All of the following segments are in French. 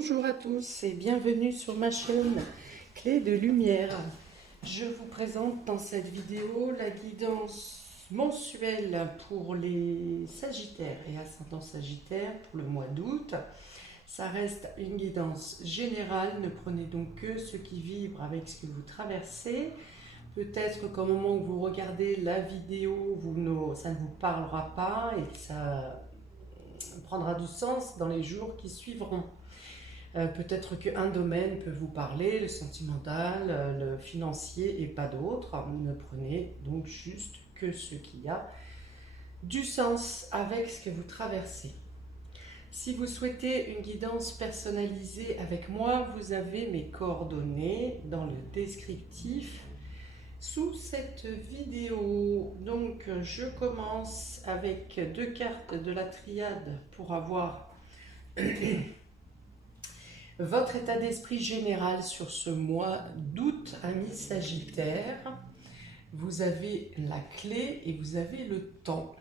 Bonjour à tous et bienvenue sur ma chaîne Clé de Lumière. Je vous présente dans cette vidéo la guidance mensuelle pour les Sagittaires et ascendant Sagittaire pour le mois d'août. Ça reste une guidance générale, ne prenez donc que ce qui vibre avec ce que vous traversez. Peut-être qu'au moment où vous regardez la vidéo, ça ne vous parlera pas et que ça prendra du sens dans les jours qui suivront. Peut-être qu'un domaine peut vous parler, le sentimental, le financier et pas d'autres. Ne prenez donc juste que ce qui a du sens avec ce que vous traversez. Si vous souhaitez une guidance personnalisée avec moi, vous avez mes coordonnées dans le descriptif sous cette vidéo. Donc je commence avec deux cartes de la triade pour avoir votre état d'esprit général sur ce mois d'août, amis Sagittaire. Vous avez la clé et vous avez le temps.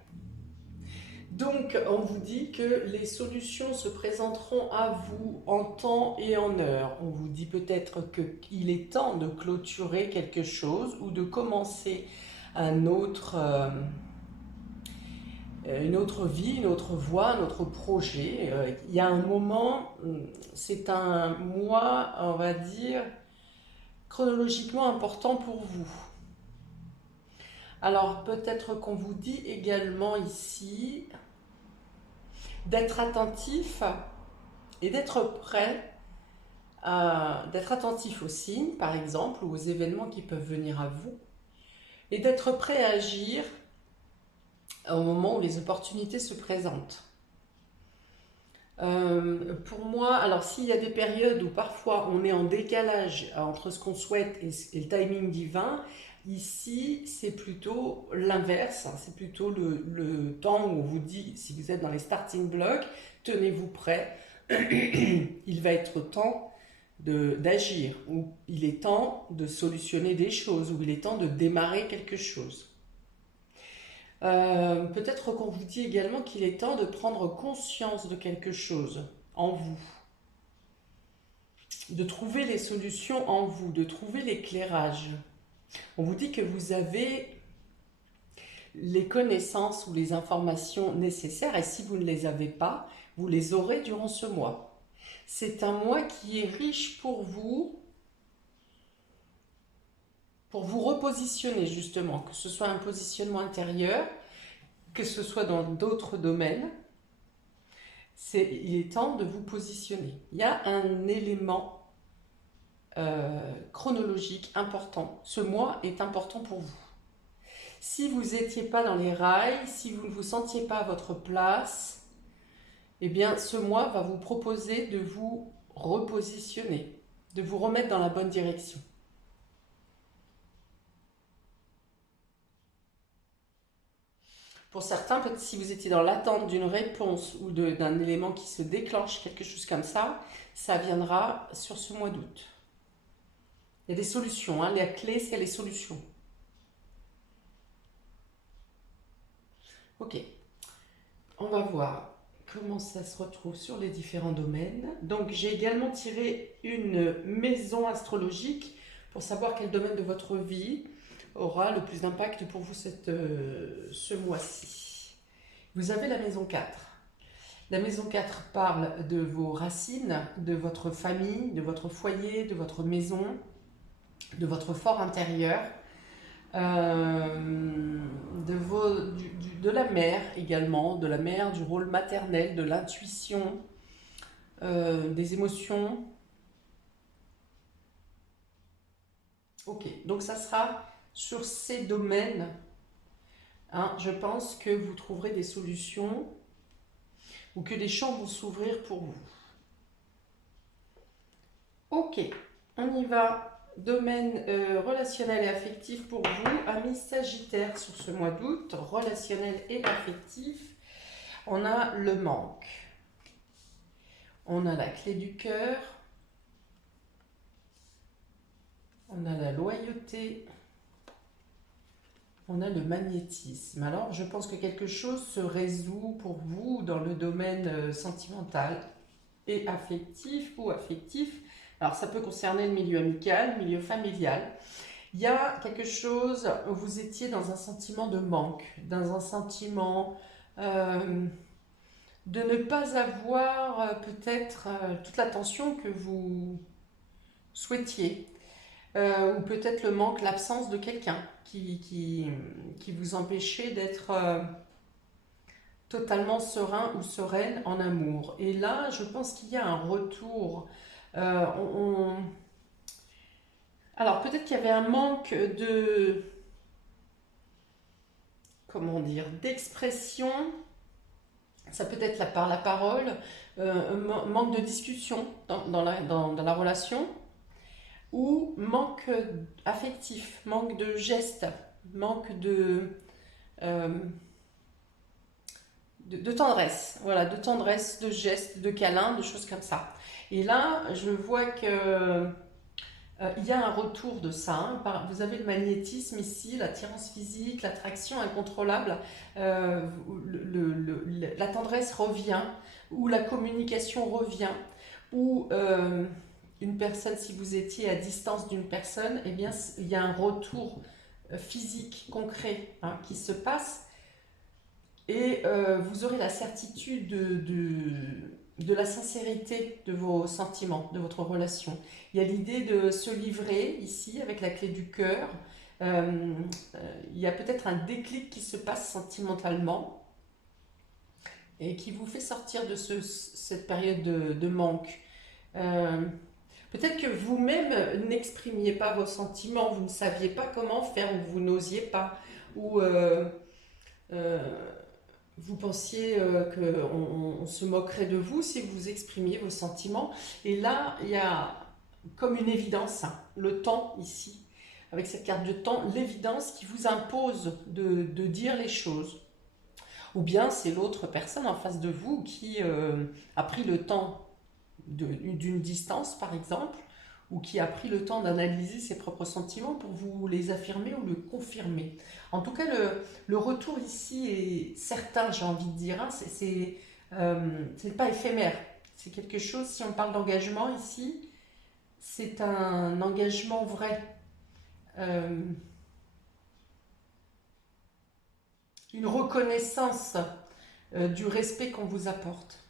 Donc, on vous dit que les solutions se présenteront à vous en temps et en heure. On vous dit peut-être qu'il est temps de clôturer quelque chose ou de commencer une autre vie, une autre voie, un autre projet. Il y a un moment, c'est un mois, on va dire, chronologiquement important pour vous. Alors peut-être qu'on vous dit également ici d'être attentif et d'être prêt, d'être attentif aux signes par exemple ou aux événements qui peuvent venir à vous et d'être prêt à agir au moment où les opportunités se présentent. Pour moi, alors s'il y a des périodes où parfois on est en décalage entre ce qu'on souhaite et le timing divin, ici c'est plutôt l'inverse, c'est plutôt le temps où on vous dit, si vous êtes dans les starting blocks, tenez-vous prêt, il va être temps d'agir, ou il est temps de solutionner des choses, ou il est temps de démarrer quelque chose. Peut-être qu'on vous dit également qu'il est temps de prendre conscience de quelque chose en vous, de trouver les solutions en vous, de trouver l'éclairage. On vous dit que vous avez les connaissances ou les informations nécessaires et si vous ne les avez pas, vous les aurez durant ce mois. C'est un mois qui est riche pour vous repositionner justement, que ce soit un positionnement intérieur, que ce soit dans d'autres domaines, il est temps de vous positionner. Il y a un élément chronologique important. Ce mois est important pour vous. Si vous n'étiez pas dans les rails, si vous ne vous sentiez pas à votre place, eh bien ce mois va vous proposer de vous repositionner, de vous remettre dans la bonne direction. Pour certains, peut-être si vous étiez dans l'attente d'une réponse ou d'un élément qui se déclenche, quelque chose comme ça viendra sur ce mois d'août. Il y a des solutions, hein. La clé, c'est les solutions. Ok, on va voir comment ça se retrouve sur les différents domaines. Donc, j'ai également tiré une maison astrologique pour savoir quel domaine de votre vie aura le plus d'impact pour vous ce mois-ci. Vous avez la maison 4. La maison 4 parle de vos racines, de votre famille, de votre foyer, de votre maison, de votre fort intérieur, de la mère également, de la mère, du rôle maternel, de l'intuition, des émotions. Ok, donc ça sera sur ces domaines, hein, je pense que vous trouverez des solutions ou que des champs vont s'ouvrir pour vous. Ok, on y va. Domaine relationnel et affectif pour vous, amis Sagittaire sur ce mois d'août, relationnel et affectif. On a le manque. On a la clé du cœur. On a la loyauté. On a le magnétisme. Alors, je pense que quelque chose se résout pour vous dans le domaine sentimental. et affectif ou affectif. Alors ça peut concerner le milieu amical, le milieu familial. Il y a quelque chose où vous étiez dans un sentiment de manque, dans un sentiment de ne pas avoir peut-être toute l'attention que vous souhaitiez. Ou peut-être le manque, l'absence de quelqu'un qui vous empêchait d'être totalement serein ou sereine en amour. Et là, je pense qu'il y a un retour. Euh, on- on- Alors peut-être qu'il y avait un manque de, comment dire, d'expression. Ça peut être par la parole, un manque de discussion dans la relation, ou manque affectif, manque de gestes, manque euh, de tendresse, voilà, de tendresse, de gestes, de câlins, de choses comme ça. Et là, je vois que il y a un retour de ça. Hein. Vous avez le magnétisme ici, l'attirance physique, l'attraction incontrôlable. La tendresse revient, ou la communication revient, ou une personne, si vous étiez à distance d'une personne, eh bien, il y a un retour physique, concret, hein, qui se passe. Et vous aurez la certitude de la sincérité de vos sentiments, de votre relation. Il y a l'idée de se livrer ici avec la clé du cœur. Il y a peut-être un déclic qui se passe sentimentalement et qui vous fait sortir de cette période de manque. Euh, Peut-être que vous-même n'exprimiez pas vos sentiments, vous ne saviez pas comment faire, ou vous n'osiez pas, ou euh, vous pensiez qu'on se moquerait de vous si vous exprimiez vos sentiments. Et là, il y a comme une évidence, hein, le temps ici, avec cette carte de temps, l'évidence qui vous impose de dire les choses. Ou bien c'est l'autre personne en face de vous qui a pris le temps d'une distance, par exemple, ou qui a pris le temps d'analyser ses propres sentiments pour vous les affirmer ou le confirmer. En tout cas, le retour ici est certain, j'ai envie de dire. Hein, c'est pas éphémère. C'est quelque chose, si on parle d'engagement ici, c'est un engagement vrai. Euh, une reconnaissance du respect qu'on vous apporte.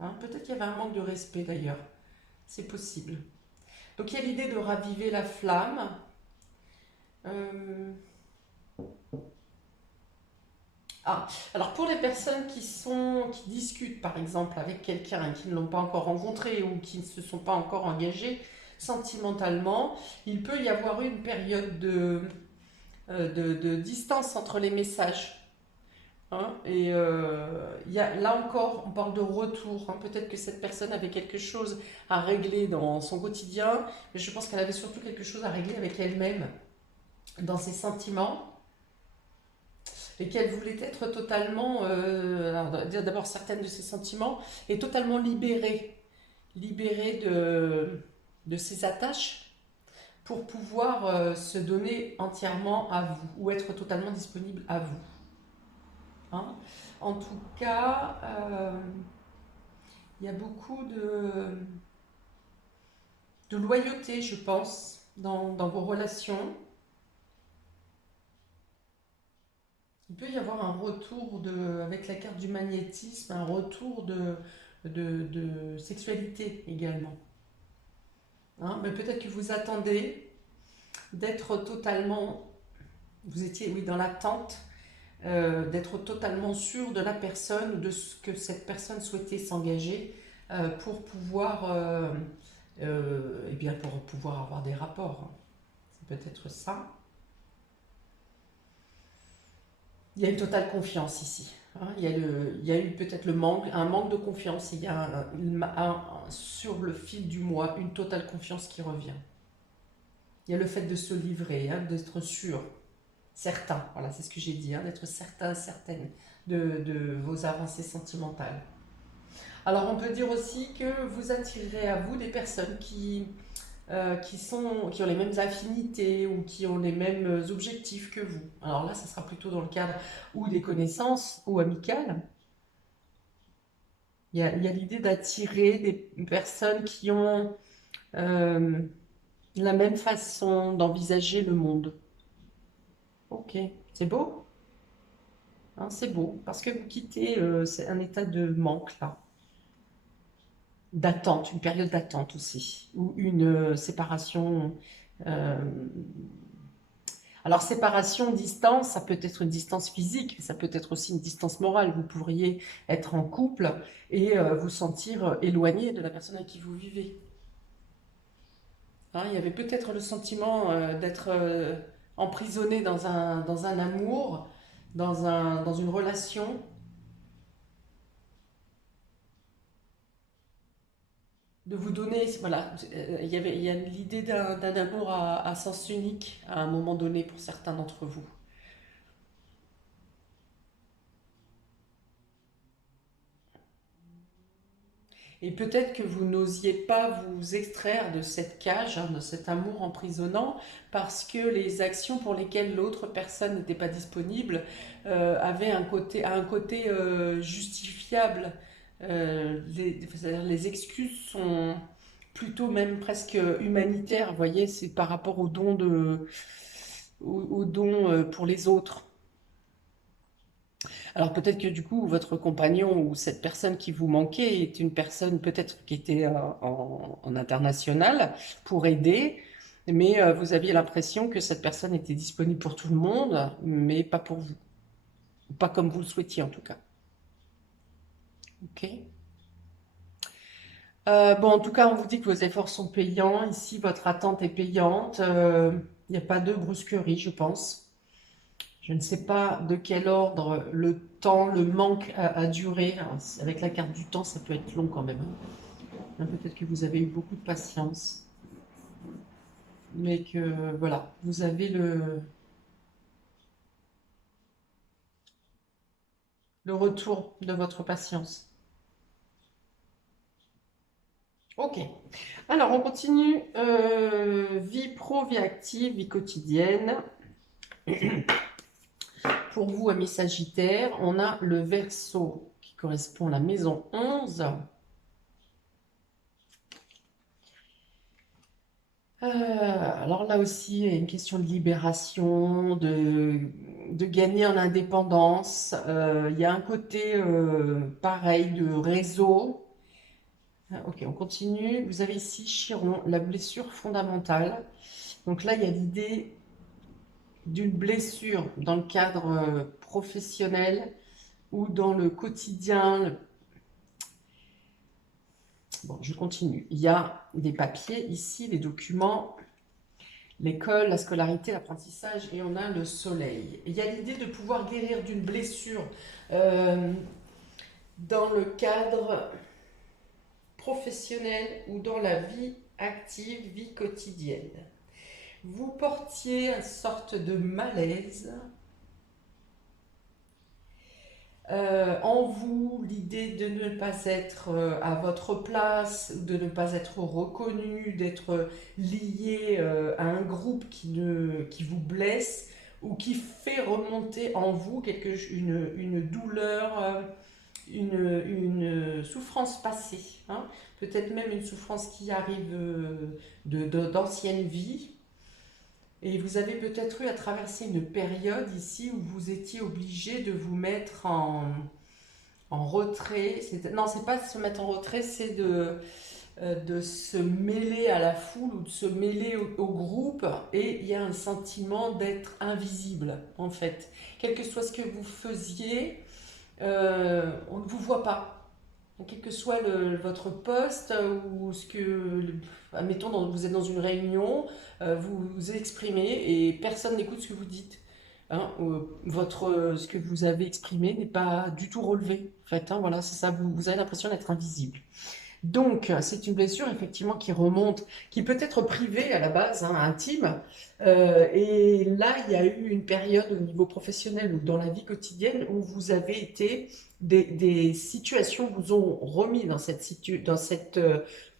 Hein, peut-être qu'il y avait un manque de respect d'ailleurs. C'est possible. Donc il y a l'idée de raviver la flamme. Euh, Ah, alors pour les personnes qui discutent par exemple avec quelqu'un et qui ne l'ont pas encore rencontré ou qui ne se sont pas encore engagés sentimentalement, il peut y avoir une période de distance entre les messages. Hein, et là encore, on parle de retour. Hein. Peut-être que cette personne avait quelque chose à régler dans son quotidien, mais je pense qu'elle avait surtout quelque chose à régler avec elle-même, dans ses sentiments, et qu'elle voulait être totalement, d'abord certaines de ses sentiments, et totalement libérée de ses attaches pour pouvoir se donner entièrement à vous, ou être totalement disponible à vous. Hein. En tout cas, il y a beaucoup de loyauté, je pense, dans vos relations. Il peut y avoir un retour avec la carte du magnétisme, un retour de sexualité également. Hein, mais peut-être que vous attendez d'être totalement, vous étiez oui dans l'attente, d'être totalement sûr de la personne ou de ce que cette personne souhaitait s'engager pour pouvoir, eh bien pour pouvoir avoir des rapports. C'est peut-être ça. Il y a une totale confiance ici. Hein. Il y a eu peut-être un manque de confiance. Il y a sur le fil du mois une totale confiance qui revient. Il y a le fait de se livrer, hein, d'être sûr, certain. Voilà, c'est ce que j'ai dit, hein, d'être certain, certaine de vos avancées sentimentales. Alors on peut dire aussi que vous attirerez à vous des personnes qui ont les mêmes affinités ou qui ont les mêmes objectifs que vous. Alors là, ça sera plutôt dans le cadre ou des connaissances ou amicales, Il y a l'idée d'attirer des personnes qui ont euh, la même façon d'envisager le monde. Ok, c'est beau, hein, c'est beau, parce que vous quittez c'est un état de manque là, d'attente, une période d'attente aussi, ou une séparation. euh, alors séparation, distance, ça peut être une distance physique, mais ça peut être aussi une distance morale. Vous pourriez être en couple et vous sentir éloigné de la personne avec qui vous vivez. Hein, il y avait peut-être le sentiment d'être emprisonné dans un amour, dans une relation, de vous donner, voilà, il y a l'idée d'un amour à sens unique à un moment donné pour certains d'entre vous. Et peut-être que vous n'osiez pas vous extraire de cette cage, hein, de cet amour emprisonnant, parce que les actions pour lesquelles l'autre personne n'était pas disponible avaient un côté justifiable. C'est-à-dire les excuses sont plutôt même presque humanitaires, vous voyez, c'est par rapport aux dons pour les autres. Alors peut-être que du coup, votre compagnon ou cette personne qui vous manquait est une personne peut-être qui était en international pour aider, mais vous aviez l'impression que cette personne était disponible pour tout le monde, mais pas pour vous. Pas comme vous le souhaitiez en tout cas. Ok. Bon, en tout cas, on vous dit que vos efforts sont payants. Ici, votre attente est payante. Il n'y a pas de brusquerie, je pense. Je ne sais pas de quel ordre le temps, le manque a duré. Alors, avec la carte du temps, ça peut être long quand même, hein. Peut-être que vous avez eu beaucoup de patience, mais que voilà, vous avez le retour de votre patience. Ok. Alors, on continue. Vie pro, vie active, vie quotidienne. Pour vous, amis Sagittaire, on a le Verseau qui correspond à la maison 11. Alors là aussi, il y a une question de libération, de gagner en indépendance. Il y a un côté pareil de réseau. Ah, ok, on continue. Vous avez ici Chiron, la blessure fondamentale. Donc là, il y a l'idée d'une blessure dans le cadre professionnel ou dans le quotidien. Bon, je continue. Il y a des papiers ici, des documents, l'école, la scolarité, l'apprentissage, et on a le soleil. Il y a l'idée de pouvoir guérir d'une blessure euh, dans le cadre professionnel ou dans la vie active, vie quotidienne. Vous portiez une sorte de malaise en vous, l'idée de ne pas être à votre place, de ne pas être reconnu, d'être lié à un groupe qui vous blesse ou qui fait remonter en vous une douleur, une souffrance passée, hein. Peut-être même une souffrance qui arrive d'ancienne vie. Et vous avez peut-être eu à traverser une période ici où vous étiez obligé de vous mettre en retrait. Non, c'est pas se mettre en retrait, c'est de se mêler à la foule ou de se mêler au groupe. Et il y a un sentiment d'être invisible, en fait. Quel que soit ce que vous faisiez, on ne vous voit pas. Quel que soit votre poste ou ce que, admettons, vous êtes dans une réunion, vous vous exprimez et personne n'écoute ce que vous dites. Hein, ce que vous avez exprimé n'est pas du tout relevé. En fait, hein, voilà, c'est ça. Vous avez l'impression d'être invisible. Donc, c'est une blessure effectivement qui remonte, qui peut être privée à la base, hein, intime. Et là, il y a eu une période au niveau professionnel ou dans la vie quotidienne où vous avez été, des situations vous ont remis dans cette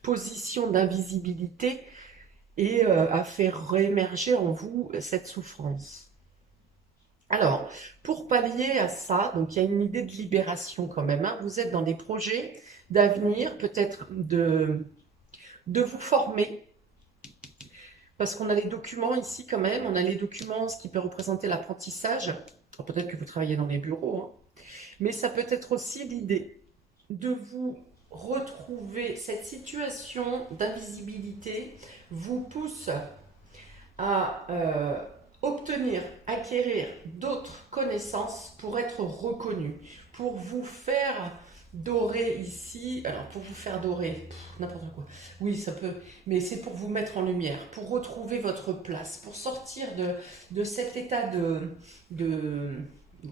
position d'invisibilité et a fait réémerger en vous cette souffrance. Alors, pour pallier à ça, donc il y a une idée de libération quand même, hein. Vous êtes dans des projets d'avenir, peut-être de vous former, parce qu'on a les documents ici quand même, on a les documents, ce qui peut représenter l'apprentissage. Alors, peut-être que vous travaillez dans les bureaux, hein, mais ça peut être aussi l'idée de vous retrouver. Cette situation d'invisibilité vous pousse à obtenir, acquérir d'autres connaissances pour être reconnu, pour vous faire dorer ici. Alors pour vous faire dorer, n'importe quoi. Oui, ça peut, mais c'est pour vous mettre en lumière, pour retrouver votre place, pour sortir de cet état de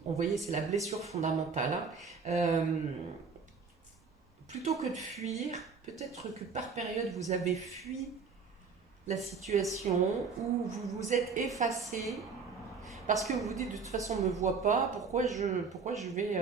on voyait, c'est la blessure fondamentale, hein. Plutôt que de fuir, peut-être que par période vous avez fui la situation où vous vous êtes effacé parce que vous vous dites de toute façon on ne me voit pas, pourquoi je vais...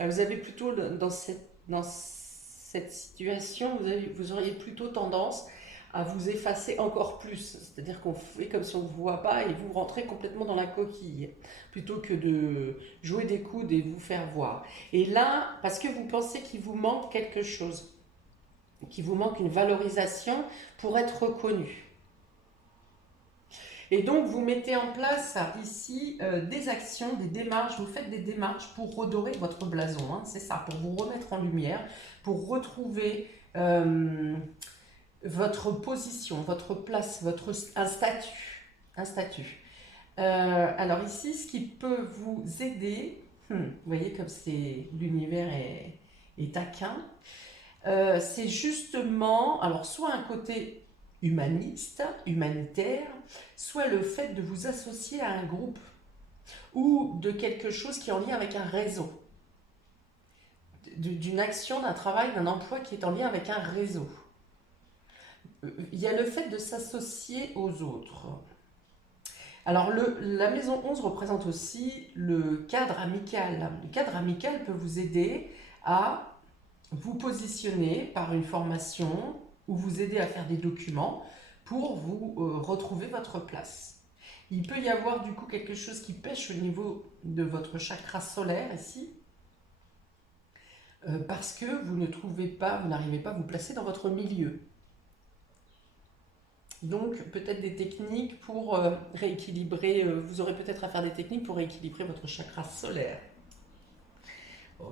vous avez plutôt dans cette situation, vous auriez plutôt tendance à vous effacer encore plus. C'est-à-dire qu'on fait comme si on ne vous voit pas et vous rentrez complètement dans la coquille, plutôt que de jouer des coudes et vous faire voir. Et là, parce que vous pensez qu'il vous manque quelque chose, qu'il vous manque une valorisation pour être reconnu. Et donc, vous mettez en place ici des actions, des démarches, vous faites des démarches pour redorer votre blason, hein, c'est ça, pour vous remettre en lumière, pour retrouver votre position, votre place, un statut. Un statut. Alors ici, ce qui peut vous aider, vous voyez comme l'univers est taquin, c'est justement, alors soit un côté humaniste, humanitaire, soit le fait de vous associer à un groupe ou de quelque chose qui est en lien avec un réseau, d'une action, d'un travail, d'un emploi qui est en lien avec un réseau. Il y a le fait de s'associer aux autres. Alors la maison 11 représente aussi le cadre amical. Le cadre amical peut vous aider à vous positionner par une formation ou vous aider à faire des documents pour vous retrouver votre place. Il peut y avoir du coup quelque chose qui pêche au niveau de votre chakra solaire ici, parce que vous n'arrivez pas à vous placer dans votre milieu. Donc peut-être des techniques pour rééquilibrer, vous aurez peut-être à faire des techniques pour rééquilibrer votre chakra solaire.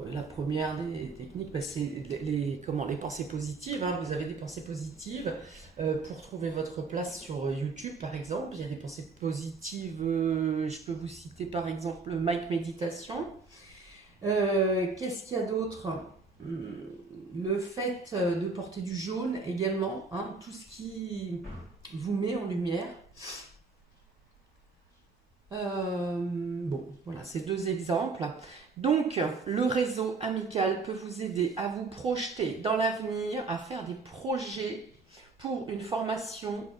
La première des techniques, c'est les pensées positives, hein. Vous avez des pensées positives pour trouver votre place sur YouTube, par exemple. Il y a des pensées positives, je peux vous citer par exemple Mike Méditation. Qu'est-ce qu'il y a d'autre? Le fait de porter du jaune également, hein, tout ce qui vous met en lumière. Bon, voilà, ces deux exemples. Donc, le réseau amical peut vous aider à vous projeter dans l'avenir, à faire des projets pour une formation,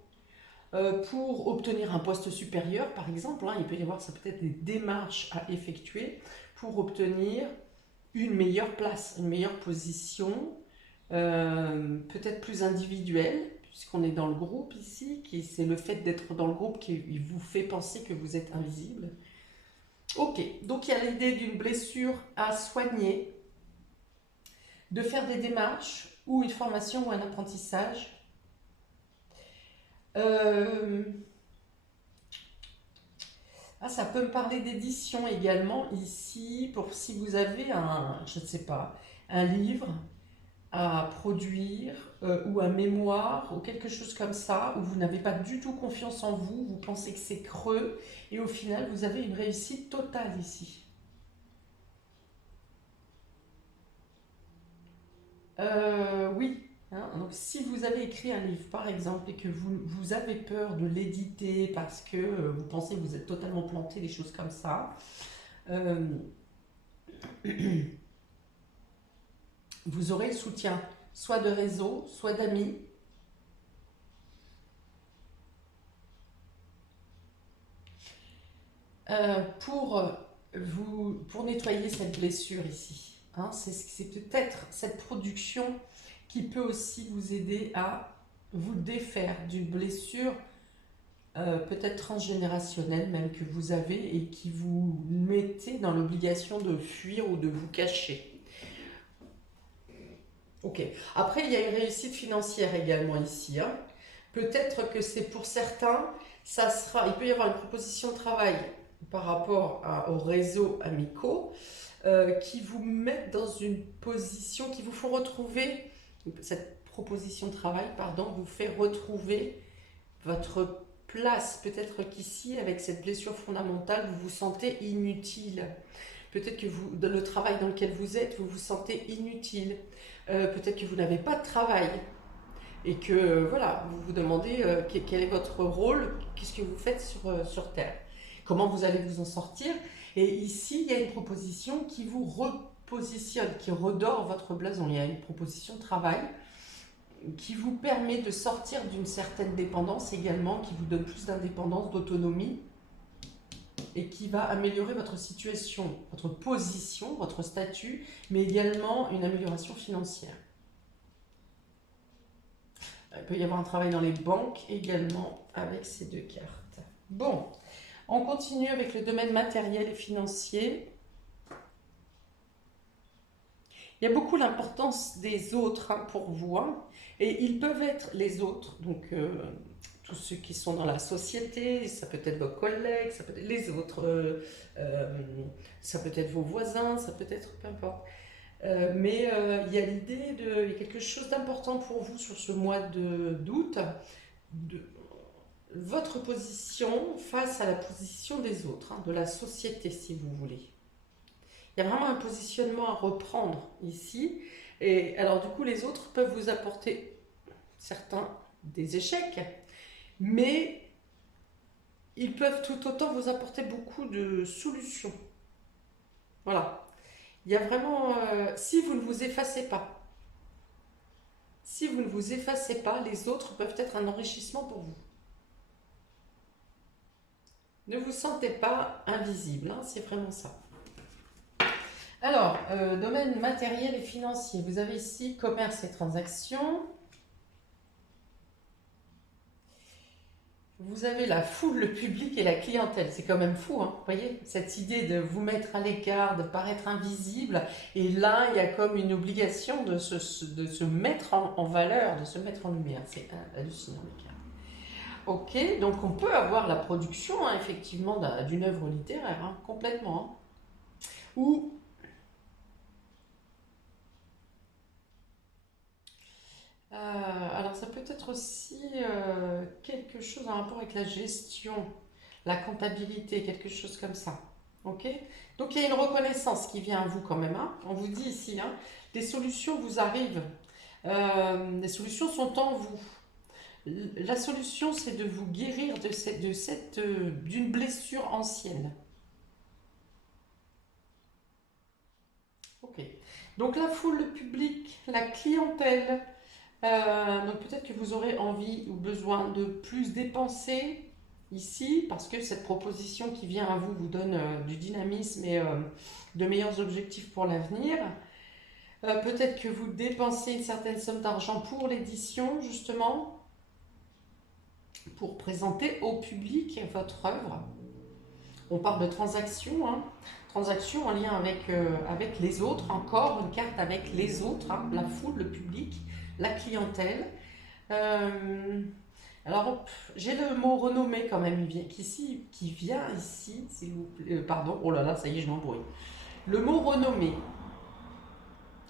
pour obtenir un poste supérieur, par exemple, hein. Il peut y avoir, ça peut être des démarches à effectuer pour obtenir une meilleure place, une meilleure position, peut-être plus individuelle, puisqu'on est dans le groupe ici, c'est le fait d'être dans le groupe qui vous fait penser que vous êtes invisible. Ok, donc il y a l'idée d'une blessure à soigner, de faire des démarches, ou une formation ou un apprentissage. Ça peut me parler d'édition également ici, pour si vous avez je ne sais pas, un livre à produire ou un mémoire ou quelque chose comme ça, où vous n'avez pas du tout confiance en vous, vous pensez que c'est creux et au final vous avez une réussite totale ici. Oui, hein, donc si vous avez écrit un livre par exemple et que vous avez peur de l'éditer parce que vous pensez que vous êtes totalement planté, des choses comme ça, vous aurez le soutien soit de réseau, soit d'amis. Pour nettoyer cette blessure ici, hein, c'est peut-être cette production qui peut aussi vous aider à vous défaire d'une blessure peut-être transgénérationnel même que vous avez et qui vous mettez dans l'obligation de fuir ou de vous cacher. Ok. Après, il y a une réussite financière également ici, hein. Peut-être que c'est pour certains, ça sera, il peut y avoir une proposition de travail par rapport au réseau amicaux qui vous mettent dans une position, qui vous font retrouver, cette proposition de travail, pardon, vous fait retrouver votre place. Peut-être qu'ici, avec cette blessure fondamentale, vous vous sentez inutile. Peut-être que vous, dans le travail dans lequel vous êtes, vous vous sentez inutile. Peut-être que vous n'avez pas de travail et que voilà, vous vous demandez quel est votre rôle, qu'est-ce que vous faites sur Terre, comment vous allez vous en sortir. Et ici, il y a une proposition qui vous repositionne, qui redore votre blason. Il y a une proposition de travail qui vous permet de sortir d'une certaine dépendance également, qui vous donne plus d'indépendance, d'autonomie, et qui va améliorer votre situation, votre position, votre statut, mais également une amélioration financière. Il peut y avoir un travail dans les banques également avec ces deux cartes. Bon, on continue avec le domaine matériel et financier. Il y a beaucoup l'importance des autres pour vous, hein, et ils peuvent être les autres, donc tous ceux qui sont dans la société, ça peut être vos collègues, ça peut être les autres, ça peut être vos voisins, ça peut être peu importe. Mais il y a l'idée il y a quelque chose d'important pour vous sur ce mois d'août, de votre position face à la position des autres, hein, de la société si vous voulez. Il y a vraiment un positionnement à reprendre ici. Et alors du coup, les autres peuvent vous apporter certains des échecs, mais ils peuvent tout autant vous apporter beaucoup de solutions. Voilà. Il y a vraiment, si vous ne vous effacez pas, si vous ne vous effacez pas, les autres peuvent être un enrichissement pour vous. Ne vous sentez pas invisible, hein, c'est vraiment ça. Alors, domaine matériel et financier. Vous avez ici commerce et transactions. Vous avez la foule, le public et la clientèle. C'est quand même fou, hein, vous voyez, cette idée de vous mettre à l'écart, de paraître invisible. Et là, il y a comme une obligation de se mettre en valeur, de se mettre en lumière. C'est hallucinant, les cartes. Ok, donc on peut avoir la production, hein, effectivement, d'une œuvre littéraire, hein, complètement. Hein. Ou alors ça peut être aussi quelque chose en rapport avec la gestion, la comptabilité, quelque chose comme ça. Ok. Donc il y a une reconnaissance qui vient à vous quand même, hein. On vous dit ici, hein, des solutions vous arrivent. Les solutions sont en vous. La solution, c'est de vous guérir d'une blessure ancienne. Ok. Donc la foule, le public, la clientèle. Donc peut-être que vous aurez envie ou besoin de plus dépenser ici parce que cette proposition qui vient à vous vous donne du dynamisme et de meilleurs objectifs pour l'avenir. Peut-être que vous dépensez une certaine somme d'argent pour l'édition justement, pour présenter au public votre œuvre. On parle de transactions, hein. Transactions en lien avec les autres, encore une carte avec les autres, hein, la foule, le public, la clientèle. Alors, j'ai le mot renommé quand même qui vient ici, s'il vous plaît. Pardon, oh là là, ça y est, je m'embrouille. Le mot renommé.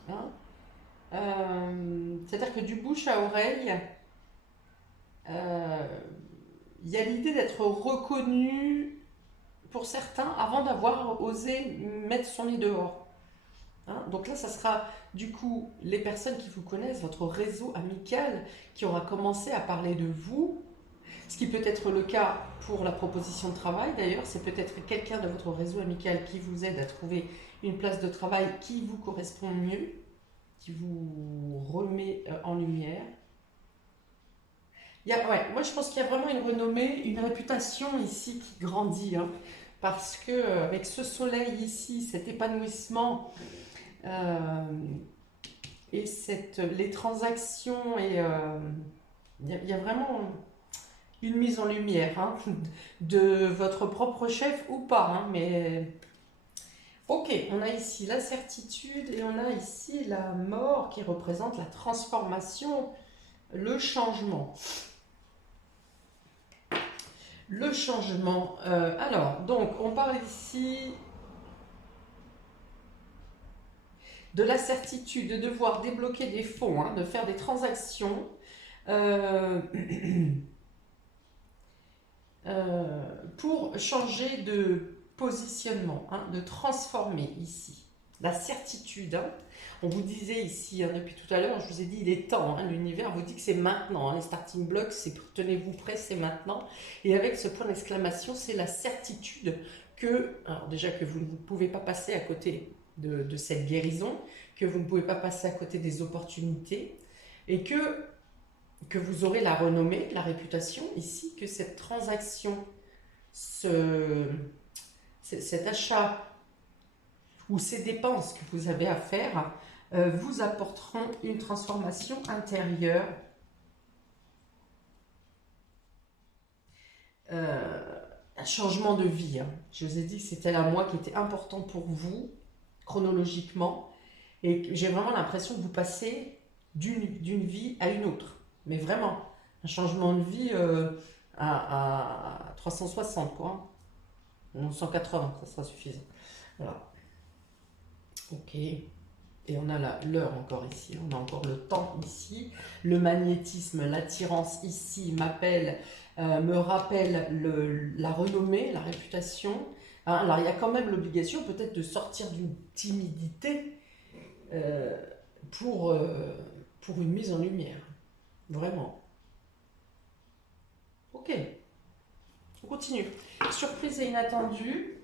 Hein, c'est-à-dire que du bouche à oreille, euh, il y a l'idée d'être reconnu pour certains avant d'avoir osé mettre son nez dehors. Hein, donc là, ça sera du coup les personnes qui vous connaissent, votre réseau amical qui aura commencé à parler de vous. Ce qui peut être le cas pour la proposition de travail d'ailleurs, c'est peut-être quelqu'un de votre réseau amical qui vous aide à trouver une place de travail qui vous correspond mieux, qui vous remet en lumière. Ouais, moi je pense qu'il y a vraiment une renommée, une réputation ici qui grandit, hein, parce que avec ce soleil ici, cet épanouissement euh, les transactions et il y a vraiment une mise en lumière hein, de votre propre chef ou pas. Hein, mais ok, on a ici la certitude et on a ici la mort qui représente la transformation, le changement. Le changement. Alors, donc, on parle ici de la certitude de devoir débloquer des fonds, hein, de faire des transactions pour changer de positionnement, hein, de transformer ici. La certitude. Hein. On vous disait ici, hein, depuis tout à l'heure, je vous ai dit, il est temps. Hein, l'univers vous dit que c'est maintenant. Hein, les starting blocks, c'est tenez-vous prêts, c'est maintenant. Et avec ce point d'exclamation, c'est la certitude que, alors déjà que vous ne pouvez pas passer à côté de cette guérison, que vous ne pouvez pas passer à côté des opportunités, et que vous aurez la renommée, la réputation ici, que cette transaction, cet achat ou ces dépenses que vous avez à faire vous apporteront une transformation intérieure, un changement de vie. Hein. Je vous ai dit que c'était la moi qui était important pour vous, chronologiquement, et j'ai vraiment l'impression que vous passez d'une vie à une autre. Mais vraiment, un changement de vie à 360, quoi. Ou 180, ça sera suffisant. Voilà. Ok. Et on a l'heure encore ici, on a encore le temps ici. Le magnétisme, l'attirance ici m'appelle, me rappelle la renommée, la réputation. Hein, alors il y a quand même l'obligation peut-être de sortir d'une timidité euh, pour, pour une mise en lumière. Vraiment. Ok, on continue. Surprise et inattendue.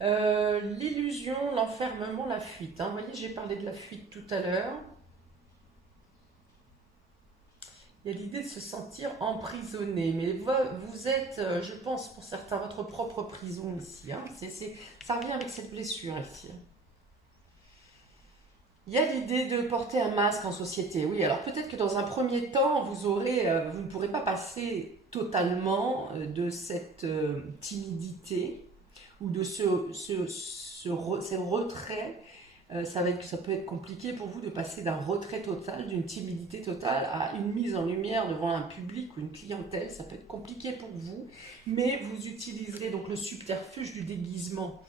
L'illusion, l'enfermement, la fuite. Hein. Vous voyez, j'ai parlé de la fuite tout à l'heure. Il y a l'idée de se sentir emprisonné. Mais vous êtes, je pense, pour certains, votre propre prison ici. Hein. Ça revient avec cette blessure ici. Il y a l'idée de porter un masque en société. Oui, alors peut-être que dans un premier temps, vous ne pourrez pas passer totalement de cette timidité ou de ce retrait. Ça peut être compliqué pour vous de passer d'un retrait total, d'une timidité totale à une mise en lumière devant un public ou une clientèle. Ça peut être compliqué pour vous, mais vous utiliserez donc le subterfuge du déguisement,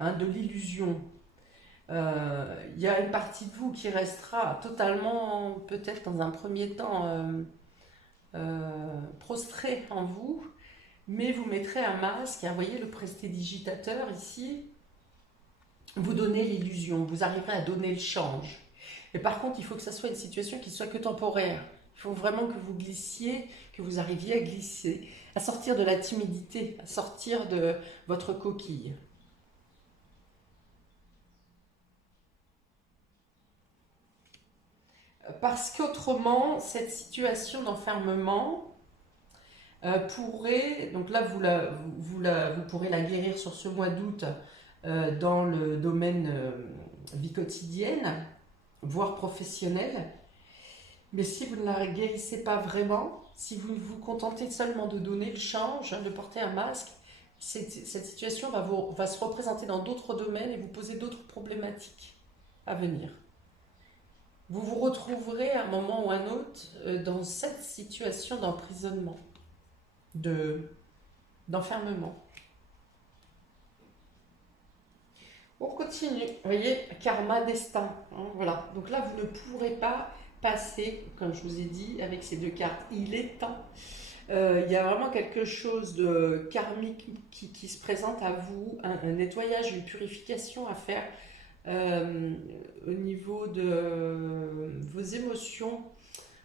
hein, de l'illusion. Il y a une partie de vous qui restera totalement, peut-être dans un premier temps, prostrée en vous, mais vous mettrez un masque, et vous voyez le prestidigitateur ici, vous donnez l'illusion, vous arriverez à donner le change. Et par contre, il faut que ça soit une situation qui soit que temporaire. Il faut vraiment que vous glissiez, que vous arriviez à glisser, à sortir de la timidité, à sortir de votre coquille. Parce qu'autrement, cette situation d'enfermement pourrait, donc là vous pourrez la guérir sur ce mois d'août dans le domaine vie quotidienne, voire professionnelle, mais si vous ne la guérissez pas vraiment, si vous vous contentez seulement de donner le change, de porter un masque, cette situation va se représenter dans d'autres domaines et vous poser d'autres problématiques à venir. Vous vous retrouverez à un moment ou à un autre dans cette situation d'emprisonnement, d'enfermement. On continue. Vous voyez, karma, destin. Hein, voilà. Donc là, vous ne pourrez pas passer, comme je vous ai dit, avec ces deux cartes. Il est temps. Il y a vraiment quelque chose de karmique qui se présente à vous, un nettoyage, une purification à faire au niveau de vos émotions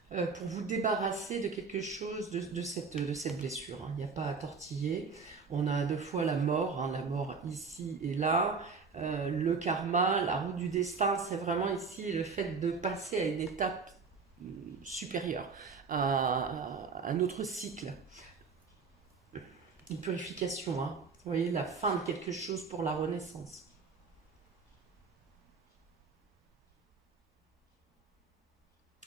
pour vous débarrasser de quelque chose de cette blessure. Hein. Il n'y a pas à tortiller. On a deux fois la mort, hein, la mort ici et là. Le karma, la roue du destin, c'est vraiment ici le fait de passer à une étape supérieure, à un autre cycle. Une purification, hein. Vous voyez, la fin de quelque chose pour la renaissance.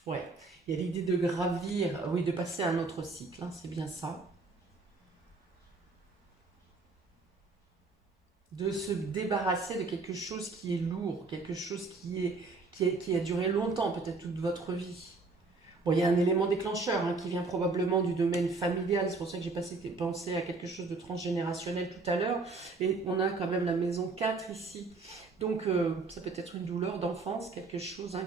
Ouais, il y a l'idée de gravir, oui, de passer à un autre cycle, hein, c'est bien ça. De se débarrasser de quelque chose qui est lourd, quelque chose qui a duré longtemps, peut-être toute votre vie. Bon, il y a un élément déclencheur hein, qui vient probablement du domaine familial, c'est pour ça que j'ai pensé à quelque chose de transgénérationnel tout à l'heure, et on a quand même la maison 4 ici. Donc ça peut être une douleur d'enfance, quelque chose hein,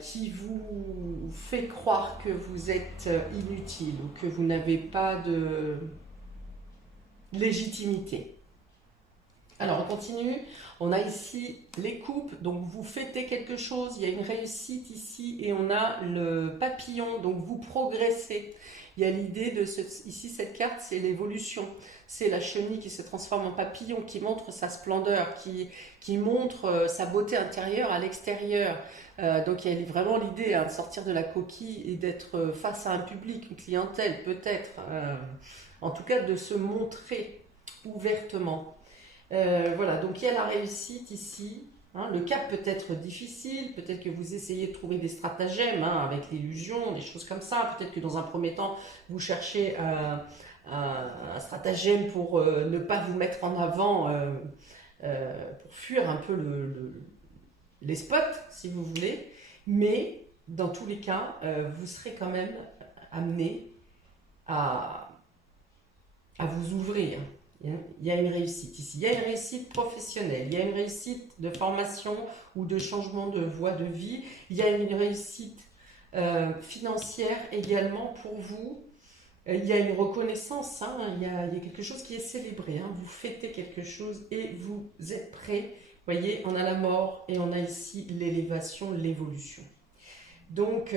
qui vous fait croire que vous êtes inutile ou que vous n'avez pas de légitimité. Alors on continue, on a ici les coupes, donc vous fêtez quelque chose, il y a une réussite ici et on a le papillon, donc vous progressez. Il y a l'idée de ici cette carte, c'est l'évolution, c'est la chenille qui se transforme en papillon, qui montre sa splendeur, qui montre sa beauté intérieure à l'extérieur. Donc il y a vraiment l'idée hein, de sortir de la coquille et d'être face à un public, une clientèle peut-être, en tout cas de se montrer ouvertement. Voilà, donc il y a la réussite ici. Hein, le cap peut être difficile, peut-être que vous essayez de trouver des stratagèmes hein, avec l'illusion, des choses comme ça. Peut-être que dans un premier temps, vous cherchez un stratagème pour ne pas vous mettre en avant, pour fuir un peu les spots, si vous voulez. Mais dans tous les cas, vous serez quand même amené à, à vous ouvrir. Il y a une réussite ici. Il y a une réussite professionnelle, il y a une réussite de formation ou de changement de voie de vie. Il y a une réussite financière également pour vous. Il y a une reconnaissance, hein, il y a quelque chose qui est célébré. Hein. Vous fêtez quelque chose et vous êtes prêt. Vous voyez, on a la mort et on a ici l'élévation, l'évolution. Donc,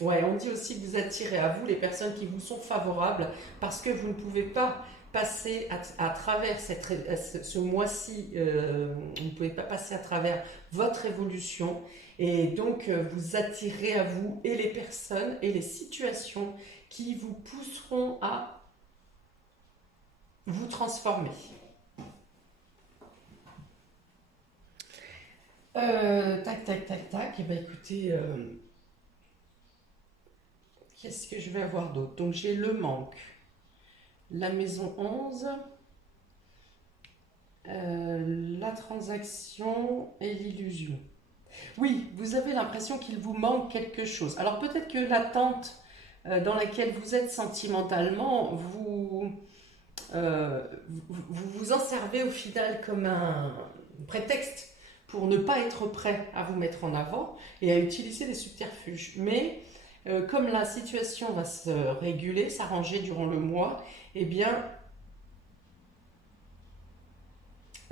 ouais, on dit aussi que vous attirez à vous les personnes qui vous sont favorables parce que vous ne pouvez pas passer à travers ce mois-ci, vous ne pouvez pas passer à travers votre évolution et donc vous attirez à vous et les personnes et les situations qui vous pousseront à vous transformer. Tac, tac, tac, tac. Et bien écoutez, qu'est-ce que je vais avoir d'autre? Donc j'ai le manque, la maison 11, la transaction et l'illusion. Oui, vous avez l'impression qu'il vous manque quelque chose. Alors peut-être que l'attente dans laquelle vous êtes sentimentalement, vous en servez au final comme un prétexte pour ne pas être prêt à vous mettre en avant et à utiliser des subterfuges. Mais comme la situation va se réguler, s'arranger durant le mois, eh bien,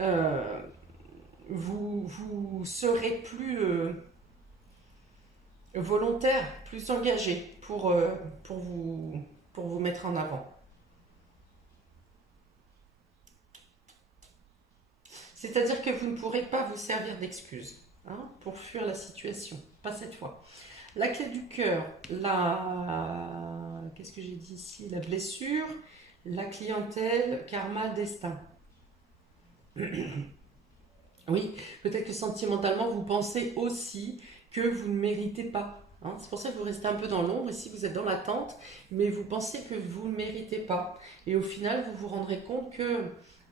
euh, vous serez plus volontaire, plus engagé pour vous mettre en avant. C'est-à-dire que vous ne pourrez pas vous servir d'excuses hein, pour fuir la situation. Pas cette fois. La clé du cœur, qu'est-ce que j'ai dit ici? La blessure, la clientèle, karma, destin. Oui, peut-être que sentimentalement, vous pensez aussi que vous ne méritez pas. Hein. C'est pour ça que vous restez un peu dans l'ombre, ici vous êtes dans l'attente, mais vous pensez que vous ne méritez pas. Et au final, vous vous rendrez compte que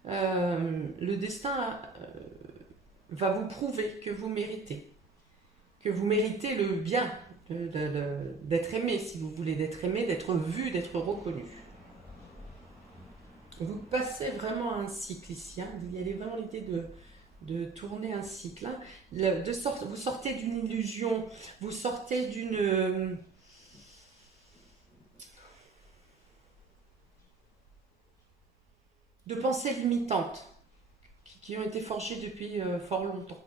le destin va vous prouver que vous méritez le bien d'être aimé, si vous voulez, d'être aimé, d'être vu, d'être reconnu. Vous passez vraiment un cycle ici, hein. Il y a vraiment l'idée de tourner un cycle. Hein. Vous sortez d'une illusion, vous sortez de pensées limitantes qui ont été forgées depuis fort longtemps.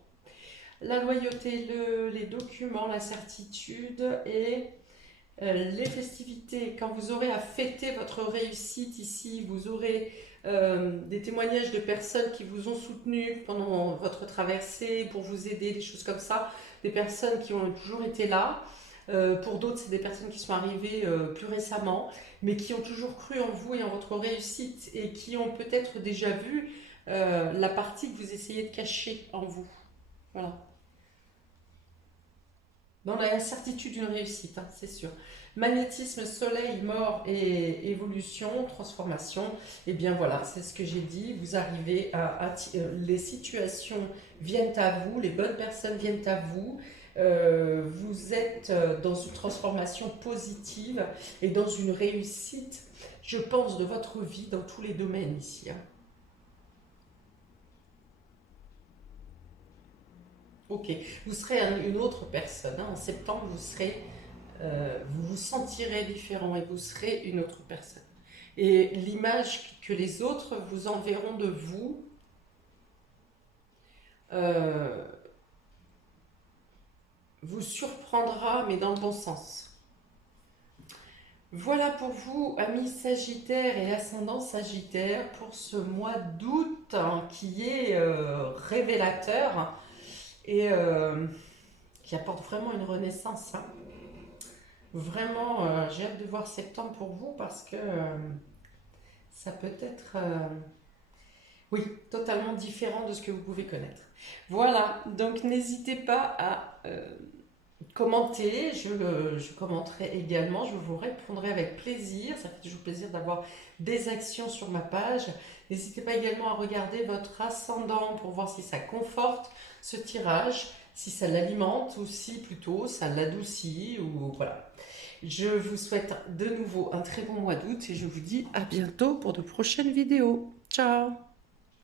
La loyauté, les documents, la certitude et les festivités. Quand vous aurez à fêter votre réussite ici, vous aurez des témoignages de personnes qui vous ont soutenu pendant votre traversée pour vous aider, des choses comme ça, des personnes qui ont toujours été là. Pour d'autres, c'est des personnes qui sont arrivées plus récemment, mais qui ont toujours cru en vous et en votre réussite et qui ont peut-être déjà vu la partie que vous essayez de cacher en vous. Voilà. Dans la certitude d'une réussite, hein, c'est sûr. Magnétisme, soleil, mort et évolution, transformation. Et bien voilà, c'est ce que j'ai dit. Vous arrivez les situations viennent à vous, les bonnes personnes viennent à vous. Vous êtes dans une transformation positive et dans une réussite, je pense, de votre vie dans tous les domaines ici, hein. Ok, vous serez une autre personne, hein. En septembre, vous vous sentirez différent et vous serez une autre personne. Et l'image que les autres vous enverront de vous, euh, vous surprendra, mais dans le bon sens. Voilà pour vous, amis Sagittaires et ascendant Sagittaire, pour ce mois d'août, hein, qui est révélateur et qui apporte vraiment une renaissance, hein. Vraiment, j'ai hâte de voir septembre pour vous parce que ça peut être, oui, totalement différent de ce que vous pouvez connaître. Voilà, donc n'hésitez pas à commenter, je commenterai également, je vous répondrai avec plaisir, ça fait toujours plaisir d'avoir des actions sur ma page. N'hésitez pas également à regarder votre ascendant pour voir si ça conforte ce tirage, si ça l'alimente ou si plutôt ça l'adoucit ou voilà. Je vous souhaite de nouveau un très bon mois d'août et je vous dis à bientôt pour de prochaines vidéos. Ciao!